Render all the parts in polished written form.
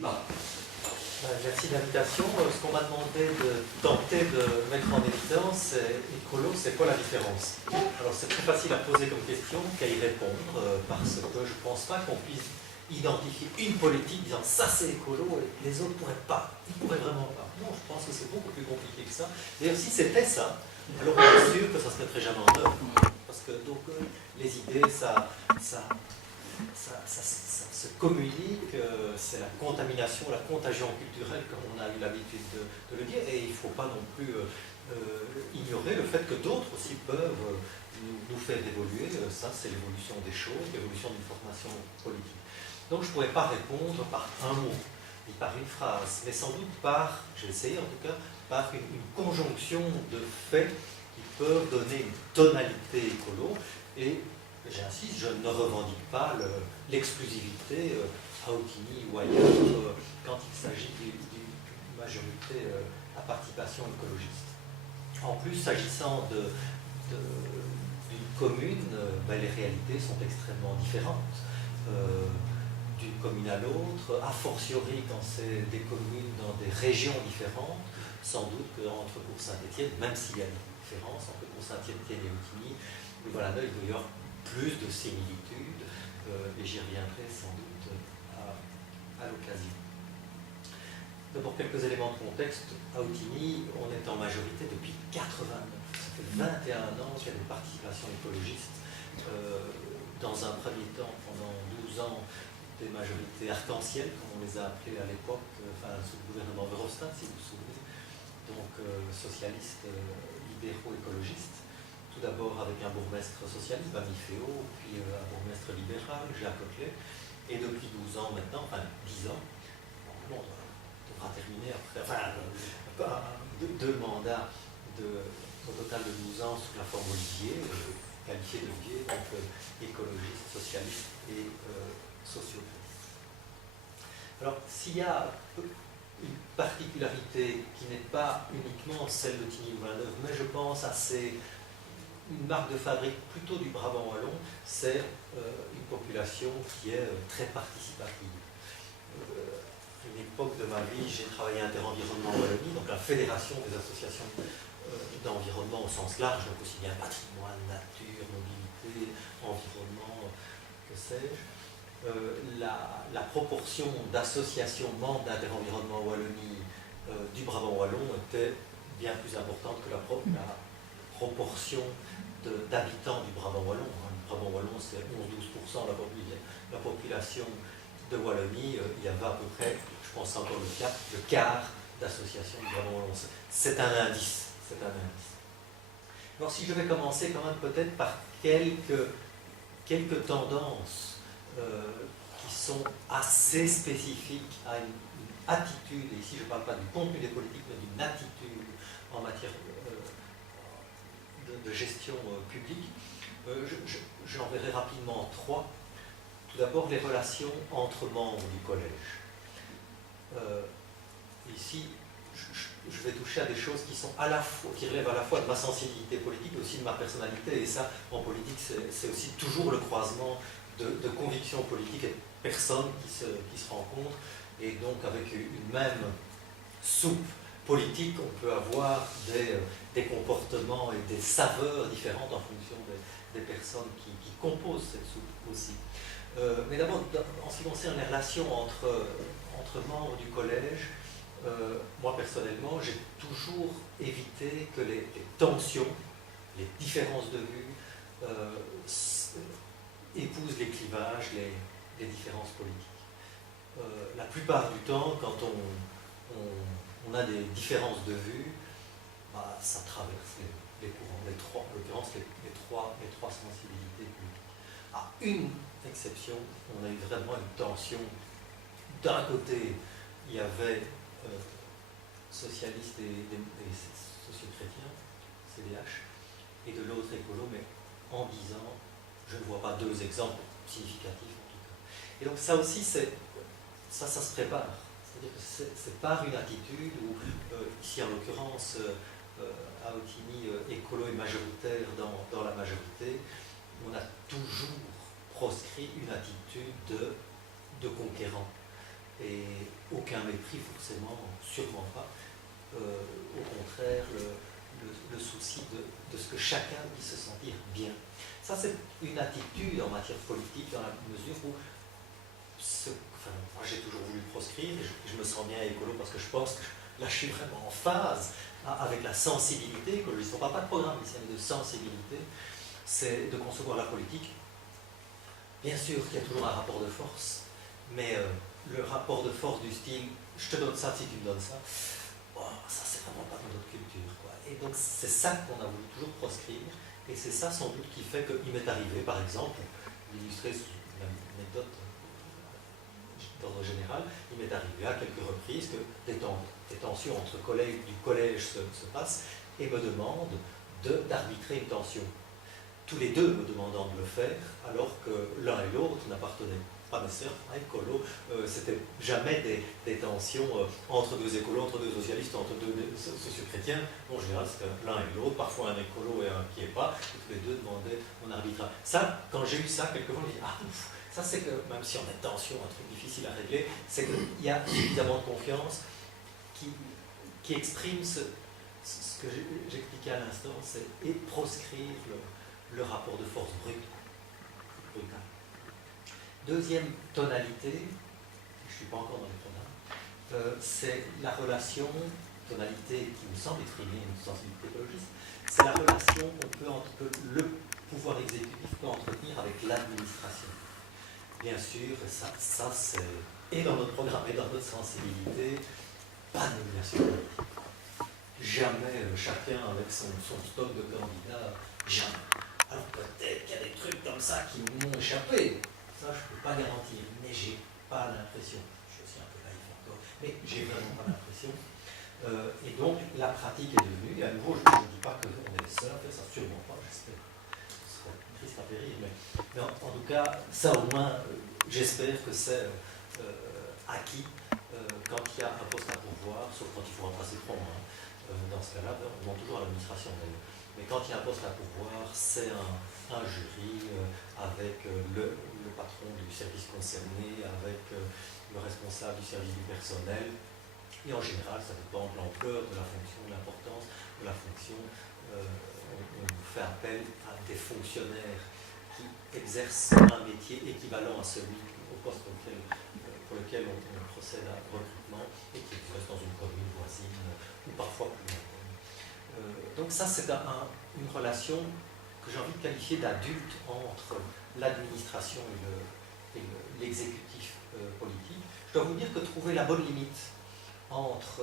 Bah, merci de l'invitation. Ce qu'on m'a demandé de tenter de mettre en évidence, écolo, c'est quoi la différence? Alors c'est très facile à poser comme question qu'à y répondre, parce que je ne pense pas qu'on puisse identifier une politique disant ça c'est écolo et les autres ne pourraient pas. Ils ne pourraient vraiment pas. Non, je pense que c'est beaucoup plus compliqué que ça. D'ailleurs, si c'était ça, alors on est sûr que ça ne se mettrait jamais en œuvre. Parce que donc, les idées, ça se communique, c'est la contamination, la contagion culturelle, comme on a eu l'habitude de le dire, et il ne faut pas non plus ignorer le fait que d'autres aussi peuvent nous faire évoluer. Ça, c'est l'évolution des choses, l'évolution d'une formation politique. Donc, je ne pourrais pas répondre par un mot, ni par une phrase, mais sans doute par, j'ai essayé en tout cas, par une conjonction de faits qui peuvent donner une tonalité écolo, et j'insiste, je ne revendique pas l'exclusivité à Otigny ou ailleurs quand il s'agit d'une majorité à participation écologiste. En plus, s'agissant d'une commune, les réalités sont extrêmement différentes. D'une commune à l'autre, a fortiori quand c'est des communes dans des régions différentes, sans doute qu'entre Cour-Saint-Étienne, même s'il y a des différences entre Cour-Saint-Étienne et Otigny, voilà, là, il doit y avoir plus de similitudes, et j'y reviendrai sans doute à l'occasion. D'abord, quelques éléments de contexte. À Otigny, on est en majorité depuis 89. Ça fait 21 ans qu'il y a des participations écologistes. Dans un premier temps, pendant 12 ans, des majorités arc-en-ciel, comme on les a appelées à l'époque, sous le gouvernement Verhofstadt, si vous vous souvenez, donc socialistes, libéraux, écologistes. Tout d'abord avec un bourgmestre socialiste, Bami Féo, puis un bourgmestre libéral, Jacques Coquelet, et depuis 12 ans maintenant, 10 ans, on devra terminer après, deux mandats au total de 12 ans sous la forme Olivier, qualifié de Olivier, donc écologiste, socialiste et sociocritique. Alors, s'il y a une particularité qui n'est pas uniquement celle de Tigny-Louvain-la-Neuve, mais je pense à une marque de fabrique plutôt du Brabant wallon, c'est une population qui est très participative. À une époque de ma vie, j'ai travaillé à Interenvironnement Wallonie, donc la fédération des associations d'environnement au sens large, donc aussi bien patrimoine, nature, mobilité, environnement, que sais-je. La proportion d'associations membres d'Interenvironnement Wallonie du Brabant wallon était bien plus importante que la proportion d'habitants du Brabant wallon. Le Brabant wallon, c'est 11-12% la population de Wallonie. Il y avait à peu près, je pense encore le quart d'associations du Brabant wallon. C'est un indice. Alors si je vais commencer quand même peut-être par quelques tendances qui sont assez spécifiques à une attitude, et ici je ne parle pas du contenu des politiques, mais d'une attitude en matière de gestion publique. J'en verrai rapidement trois. Tout d'abord, les relations entre membres du collège. Ici, je vais toucher à des choses qui relèvent à la fois de ma sensibilité politique, mais aussi de ma personnalité. Et ça, en politique, c'est aussi toujours le croisement de convictions politiques et de personnes qui se rencontrent. Et donc, avec une même soupe politique, on peut avoir des comportements et des saveurs différentes en fonction des personnes qui composent cette soupe aussi. Mais d'abord, en ce qui concerne les relations entre membres du collège, moi personnellement, j'ai toujours évité que les tensions, les différences de vue épousent les clivages, les différences politiques. La plupart du temps, quand on a des différences de vue, ça traverse les courants, en l'occurrence les trois sensibilités politiques. À une exception, on a eu vraiment une tension. D'un côté, il y avait socialistes et socio-chrétiens, CDH, et de l'autre écolo, mais en 10 ans, je ne vois pas deux exemples significatifs en tout cas. Et donc ça aussi, ça se prépare. C'est-à-dire que c'est par une attitude où, ici en l'occurrence, à Otigny, écolo est majoritaire dans la majorité, on a toujours proscrit une attitude de conquérant. Et aucun mépris forcément, sûrement pas. Au contraire, le souci de ce que chacun puisse se sentir bien. Ça, c'est une attitude en matière politique dans la mesure où moi j'ai toujours voulu proscrire et je me sens bien écolo parce que je pense que là je suis vraiment en phase avec la sensibilité écologiste. On ne parle pas de programme ici, mais de sensibilité. C'est de concevoir la politique. Bien sûr qu'il y a toujours un rapport de force, mais le rapport de force du style je te donne ça si tu me donnes ça, ça c'est vraiment pas dans notre culture, quoi. Et donc c'est ça qu'on a voulu toujours proscrire, et c'est ça sans doute qui fait qu'il m'est arrivé, par exemple, d'illustrer sous une méthode d'ordre général, il m'est arrivé à quelques reprises que des tensions entre collègues du collège se passent et me demandent d'arbitrer une tension. Tous les deux me demandant de le faire, alors que l'un et l'autre n'appartenaient pas nécessairement à écolo. C'était jamais des tensions entre deux écolos, entre deux socialistes, entre deux socio-chrétiens. En général, c'était l'un et l'autre, parfois un écolo et un qui n'est pas, et tous les deux demandaient mon arbitrage. Ça, quand j'ai eu ça, quelquefois, je me dis, ah ouf, ça c'est que, même si on a une tension, un truc difficile à régler, c'est qu'il y a suffisamment de confiance qui exprime ce que j'expliquais à l'instant, c'est proscrire le rapport de force brutal. Deuxième tonalité, je ne suis pas encore dans les programmes, c'est la relation, tonalité qui me semble exprimer une sensibilité écologiste, c'est la relation que le pouvoir exécutif peut entretenir avec l'administration. Bien sûr, ça c'est, et dans notre programme et dans notre sensibilité, pas de nomination politique. Jamais chacun avec son stock de candidats, jamais. Alors peut-être qu'il y a des trucs comme ça qui m'ont échappé, ça je ne peux pas garantir, mais j'ai pas l'impression, je suis un peu naïf encore, mais j'ai vraiment pas l'impression. Et donc la pratique est devenue, et à nouveau je ne dis pas qu'on est les seuls à faire ça, sûrement pas, j'espère. Ce serait triste à périr, mais en tout cas, ça au moins, j'espère que c'est acquis quand il y a un poste à pourvoir, sauf quand il faut remplacer le front. Dans ce cas-là, on demande toujours à l'administration d'ailleurs. Mais quand il y a un poste à pourvoir, c'est un jury avec le patron du service concerné, avec le responsable du service du personnel. Et en général, ça dépend de l'ampleur de la fonction, de l'importance de la fonction. On fait appel à des fonctionnaires qui exercent un métier équivalent à celui au poste pour lequel on procède à recrutement et qui exercent dans une commune voisine ou parfois plus loin. Donc ça, c'est une relation que j'ai envie de qualifier d'adulte entre l'administration et l'exécutif politique. Je dois vous dire que trouver la bonne limite entre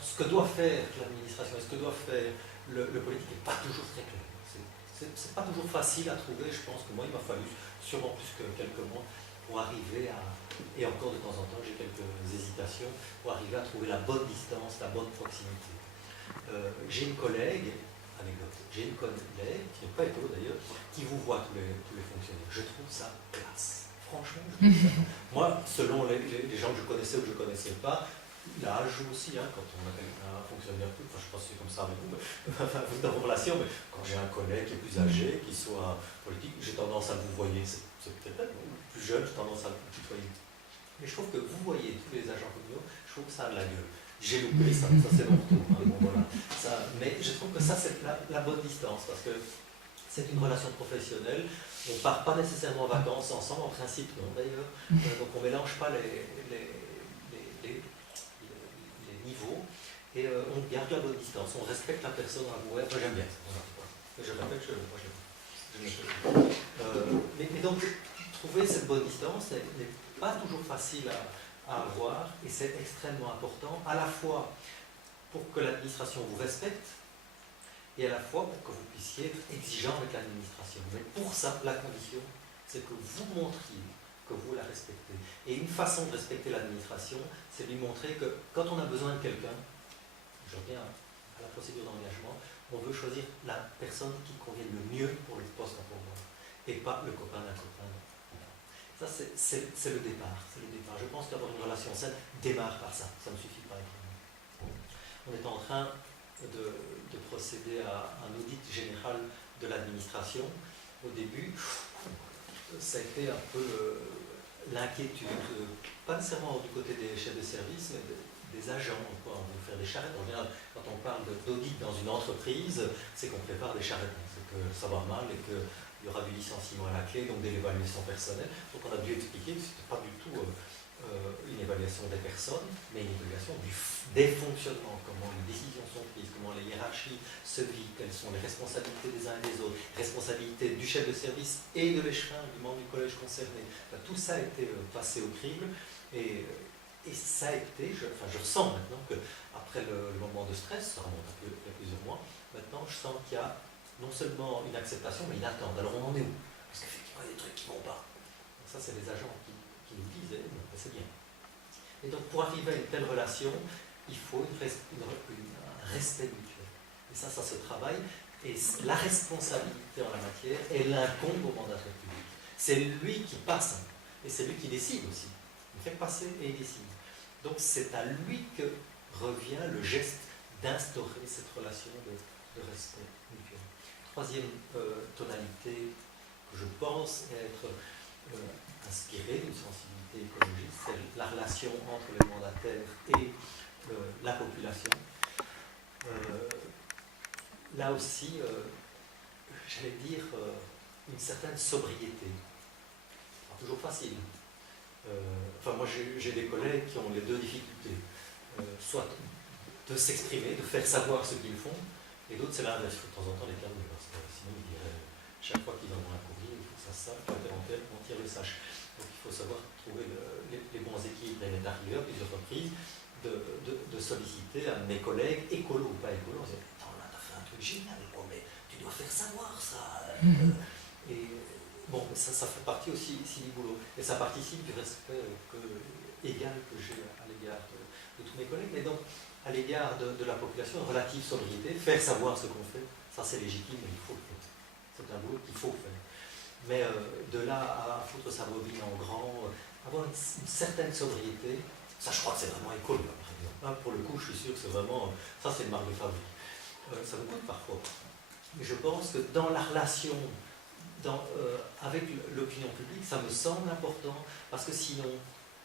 ce que doit faire l'administration et ce que doit faire le politique n'est pas toujours très clair. C'est pas toujours facile à trouver. Je pense que moi, il m'a fallu sûrement plus que quelques mois pour arriver à, et encore de temps en temps, j'ai quelques hésitations, pour arriver à trouver la bonne distance, la bonne proximité. J'ai une collègue, anecdote, qui n'est pas écolo d'ailleurs, qui vous voit tous les fonctionnaires. Je trouve ça classe. Franchement, je trouve ça. Moi, selon les gens que je connaissais ou que je ne connaissais pas, l'âge aussi, quand on a un fonctionnaire plus, je pense que c'est comme ça avec vous, mais, dans vos relations, mais quand j'ai un collègue qui est plus âgé, qui soit politique, j'ai tendance à le vous voyer. C'est peut-être plus jeune, j'ai tendance à le tutoyer. Mais je trouve que vous voyez tous les agents communaux, je trouve que ça a de la gueule. J'ai loupé ça c'est mon retour. Bon, voilà. Mais je trouve que ça, c'est la bonne distance, parce que c'est une relation professionnelle. On ne part pas nécessairement en vacances ensemble, en principe non d'ailleurs. Donc on ne mélange pas les niveaux et on garde la bonne distance. On respecte la personne à vous. Moi j'aime bien ça. Je répète, moi j'aime. Mais donc trouver cette bonne distance n'est pas toujours facile à avoir, et c'est extrêmement important, à la fois pour que l'administration vous respecte, et à la fois pour que vous puissiez être exigeant avec l'administration. Mais pour ça, la condition, c'est que vous montriez que vous la respectez. Et une façon de respecter l'administration, c'est de lui montrer que quand on a besoin de quelqu'un, je reviens à la procédure d'engagement, on veut choisir la personne qui convient le mieux pour le poste à pourvoir, et pas le copain d'un copain. Ça, c'est le départ. Je pense qu'avoir une relation saine démarre par ça. Ça ne suffit pas. On est en train de procéder à un audit général de l'administration. Au début, ça a été un peu l'inquiétude, pas nécessairement du côté des chefs de service, mais des agents, quoi. On veut faire des charrettes. En général, quand on parle d'audit dans une entreprise, c'est qu'on prépare des charrettes. C'est que ça va mal et qu'il y aura du licenciement à la clé, donc de l'évaluation personnelle. Donc on a dû expliquer que ce n'était pas du tout une évaluation des personnes, mais une évaluation des fonctionnements, comment les décisions sont prises, comment les hiérarchies se vivent, quelles sont les responsabilités des uns et des autres, responsabilités du chef de service et de l'échevin, du membre du collège concerné. Enfin, tout ça a été passé au crible et ça a été, je ressens maintenant qu'après le moment de stress, ça remonte il y a plusieurs mois, maintenant je sens qu'il y a non seulement une acceptation, mais une attente. Alors on en est où? Parce qu'effectivement, il y a des trucs qui ne vont pas. Donc ça, c'est les agents qui nous disent, c'est bien. Et donc pour arriver à une telle relation, il faut un respect mutuel. Et ça se travaille. Et la responsabilité en la matière, elle incombe au mandataire public. C'est lui qui passe, et c'est lui qui décide aussi. Il fait passer et il décide. Donc c'est à lui que revient le geste d'instaurer cette relation de respect mutuel. Troisième tonalité que je pense être inspirée d'une sensibilité écologiste, c'est la relation entre les mandataires et la population. Là aussi, j'allais dire une certaine sobriété. Pas toujours facile. Moi j'ai des collègues qui ont les deux difficultés. Soit de s'exprimer, de faire savoir ce qu'ils font, et d'autres c'est l'inverse. Il faut de temps en temps les calmer, parce que sinon ils diraient chaque fois qu'ils envoient un courrier, il faut que ça se sache, qu'on le sache. Donc il faut savoir trouver les bons équilibres. Il m'est arrivé à plusieurs reprises de solliciter à mes collègues, écolos ou pas écolos, on disait attends là t'as fait un truc génial, quoi, mais tu dois faire savoir ça. Et bon, ça fait partie aussi du boulot. Et ça participe du respect égal que j'ai à l'égard de tous mes collègues. Et donc, à l'égard de la population, relative sobriété, faire savoir ce qu'on fait, ça c'est légitime, mais il faut le faire. C'est un boulot qu'il faut faire. Mais de là à foutre sa bobine en grand, avoir une certaine sobriété, ça je crois que c'est vraiment école, par exemple. Pour le coup, je suis sûr que c'est vraiment, ça c'est une marque de fabrique. Ça me coûte parfois. Mais je pense que dans la relation avec l'opinion publique, ça me semble important, parce que sinon,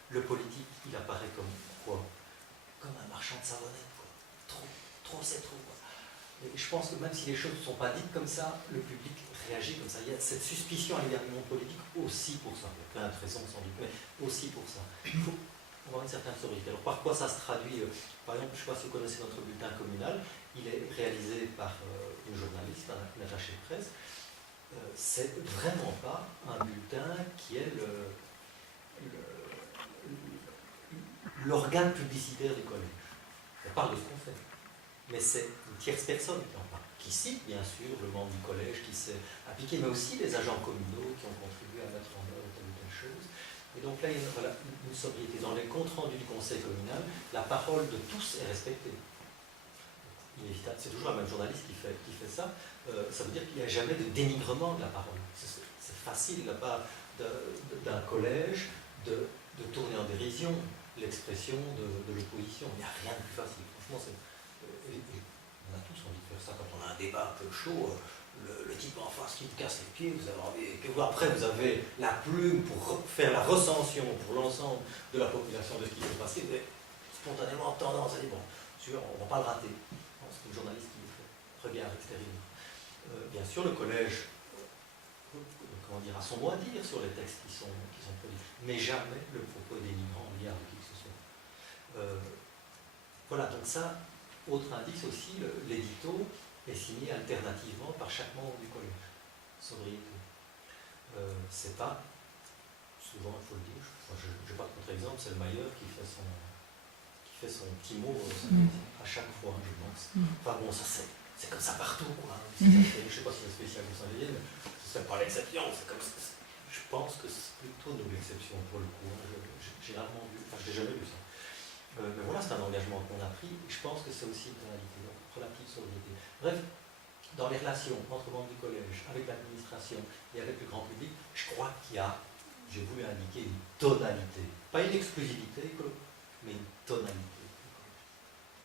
le politique, il apparaît comme quoi? Comme un marchand de savonnette, quoi. Trop, c'est trop, quoi. Et je pense que même si les choses ne sont pas dites comme ça, le public réagit comme ça. Il y a cette suspicion à l'égard du monde politique aussi pour ça. Il y a plein de raisons sans doute, mais aussi pour ça. Il faut avoir une certaine sobriété. Alors par quoi ça se traduit? Par exemple, je ne sais pas si vous connaissez notre bulletin communal, il est réalisé par une journaliste, une attachée de presse. C'est vraiment pas un bulletin qui est l'organe publicitaire du collège. On parle de ce qu'on fait. Mais c'est une tierce personne qui en parle, qui cite bien sûr le membre du collège qui s'est appliqué, mais aussi les agents communaux qui ont contribué à mettre en œuvre telle ou telle chose. Et donc là, il y a une sobriété. Dans les comptes rendus du conseil communal, la parole de tous est respectée. C'est toujours la même journaliste qui fait ça. Ça veut dire qu'il n'y a jamais de dénigrement de la parole. C'est facile là-bas d'un collège de tourner en dérision l'expression de l'opposition. Il n'y a rien de plus facile. Franchement, on a tous envie de faire ça quand on a un débat un peu chaud. Le type en face qui te casse les pieds, vous avez envie, que après vous avez la plume pour faire la recension pour l'ensemble de la population de ce qui s'est passé, vous avez spontanément tendance à dire bon, sûr, on ne va pas le rater. C'est une journaliste qui fait regard extérieur. Bien sûr, le collège a son mot à dire sur les textes qui sont produits, mais jamais le propos dénigrant en l'égard de qui que ce soit. Voilà, donc ça, autre indice aussi, l'édito est signé alternativement par chaque membre du collège. Sobriété. C'est pas, souvent il faut le dire, je n'ai pas de contre-exemple, c'est le Mailleur qui fait son petit mot à chaque fois, je pense. Enfin bon, ça c'est comme ça partout, quoi. Je ne sais pas si c'est spécial pour Saint-Lévy, mais ce n'est pas l'exception, c'est comme ça. Je pense que c'est plutôt nous l'exception pour le coup. J'ai rarement vu, je n'ai jamais vu ça. Mais voilà, c'est un engagement qu'on a pris, et je pense que c'est aussi une tonalité, donc relative sobriété. Bref, dans les relations entre membres du collège, avec l'administration et avec le grand public, je crois qu'il y a, j'ai voulu indiquer une tonalité. Pas une exclusivité, mais une tonalité.